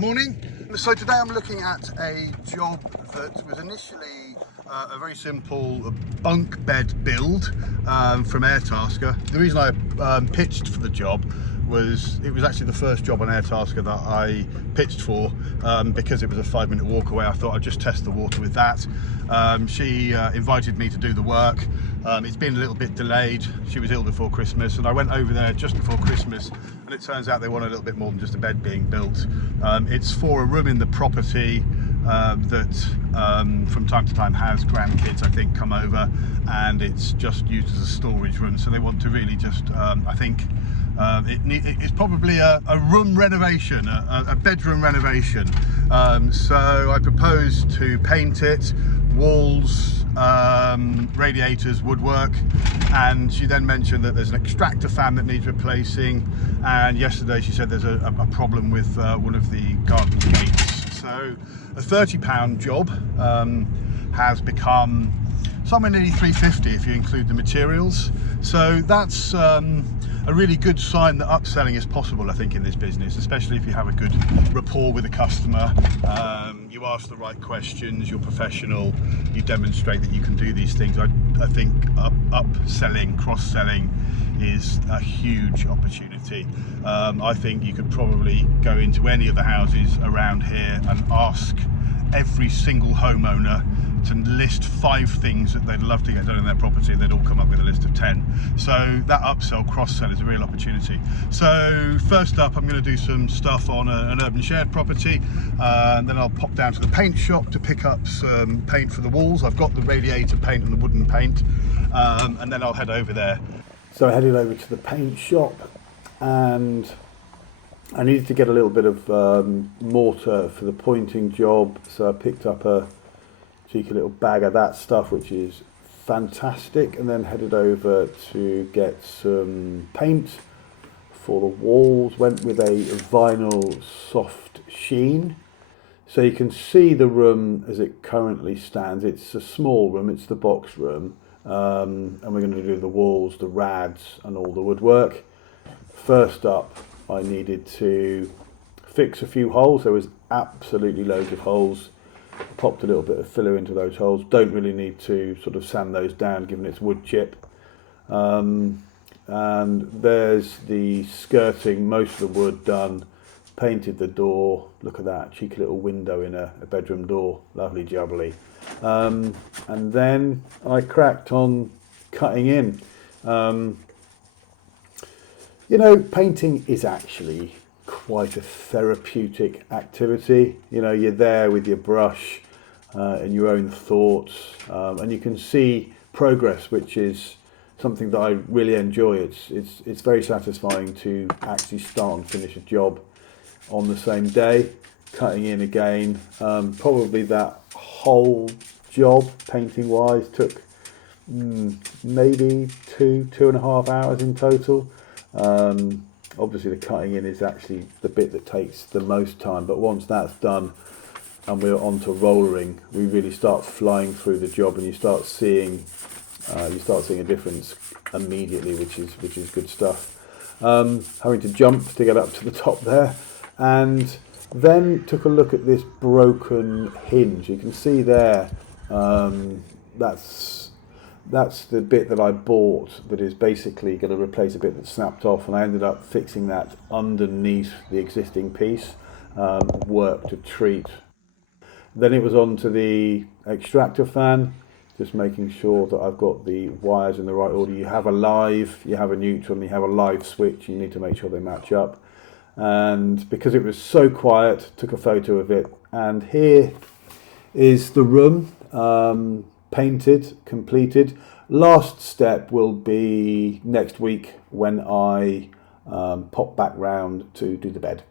Morning. So today I'm looking at a job that was initially a very simple bunk bed build from Airtasker. The reason I pitched for the job was it was actually the first job on Airtasker that I pitched for because it was a 5-minute walk away. I thought I'd just test the water with that. She invited me to do the work. It's been a little bit delayed. She was ill before Christmas and I went over there just before Christmas, and it turns out they want a little bit more than just a bed being built. It's for a room in the property that from time to time has grandkids, I think, come over, and it's just used as a storage room. So they want to really just, I think, it's probably a room renovation, a bedroom renovation. So I propose to paint it, walls, radiators, woodwork, and she then mentioned that there's an extractor fan that needs replacing, and yesterday she said there's a problem with one of the garden gates. So a £30 job has become somewhere nearly £350 if you include the materials. So that's a really good sign that upselling is possible, I think, in this business, especially if you have a good rapport with a customer. You ask the right questions, you're professional, you demonstrate that you can do these things. I think upselling, cross-selling is a huge opportunity. I think you could probably go into any of the houses around here and ask every single homeowner to list 5 things that they'd love to get done in their property, and they'd all come up with a list of 10. So that upsell, cross-sell is a real opportunity. So first up, I'm going to do some stuff on an urban shared property, and then I'll pop down to the paint shop to pick up some paint for the walls. I've got the radiator paint and the wooden paint, and then I'll head over there. So I headed over to the paint shop, and I needed to get a little bit of mortar for the pointing job, so I picked up a cheeky little bag of that stuff, which is fantastic, and then headed over to get some paint for the walls. Went with a vinyl soft sheen, so you can see the room as it currently stands. It's a small room, it's the box room, and we're going to do the walls, the rads and all the woodwork. First up, I needed to fix a few holes. There was absolutely loads of holes. Popped a little bit of filler into those holes. Don't really need to sort of sand those down given it's wood chip. And there's the skirting, most of the wood done. Painted the door. Look at that cheeky little window in a bedroom door. Lovely jubbly. And then I cracked on cutting in. You know, painting is actually quite a therapeutic activity. You know, you're there with your brush and your own thoughts, and you can see progress, which is something that I really enjoy. It's very satisfying to actually start and finish a job on the same day. Cutting in again, probably that whole job painting wise took maybe 2.5 hours in total. Obviously the cutting in is actually the bit that takes the most time, but once that's done and we're on to rollering, we really start flying through the job, and you start seeing a difference immediately, which is good stuff. Having to jump to get up to the top there, and then took a look at this broken hinge. You can see there, that's the bit that I bought that is basically going to replace a bit that snapped off, and I ended up fixing that underneath the existing piece. Worked a treat. Then it was on to the extractor fan, just making sure that I've got the wires in the right order. You have a live, you have a neutral, and you have a live switch. You need to make sure they match up. And because it was so quiet, took a photo of it, and here is the room. Painted, completed. Last step will be next week when I pop back round to do the bed.